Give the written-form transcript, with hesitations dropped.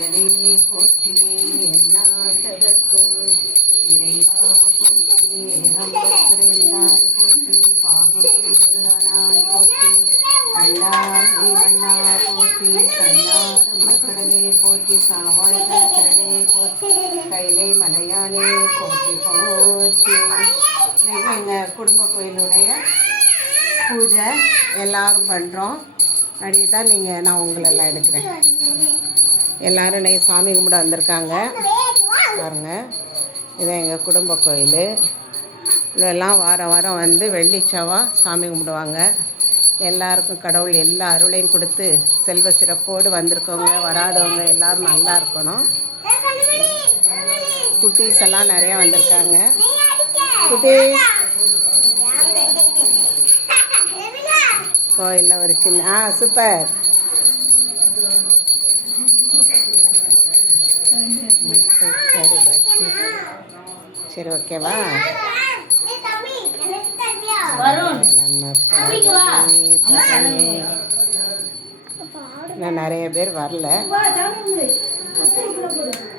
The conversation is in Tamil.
சிவனே போற்றி எந்நாட்டவர்க்கும் இறைவா போற்றி அம்பத்திருந்தாய் போற்றி பாகம் முருகனாய் போற்றி அண்ணாமணி அண்ணா போற்றி கண்ணாரம்பக்கடலே போற்றி காவாய் கடலே போற்றி கைலை மலையானே போற்றி போற்றி. எங்கள் குடும்ப கோயிலுடைய பூஜை எல்லோரும் பண்ணுறோம். அப்படியே தான் நான் உங்களெல்லாம் எடுக்கிறேன். எல்லோரும் நெய் சாமி கும்பிட வந்திருக்காங்க பாருங்கள். இதான் எங்கள் குடும்ப கோயில். இதெல்லாம் வாரம் வாரம் வந்து வெள்ளி செவ்வாய் சாமி கும்பிடுவாங்க. எல்லாருக்கும் கடவுள் எல்லா அருளையும் கொடுத்து செல்வ சிறப்போடு வந்திருக்கவங்க வராதவங்க எல்லோரும் நல்லா இருக்கணும். குட்டீஸ் எல்லாம் நிறையா வந்திருக்காங்க. குட்டீஸ் கோயிலில் ஒரு சின்ன சூப்பர். சரி ஓகேவா. நான் நிறைய பேர் வரல.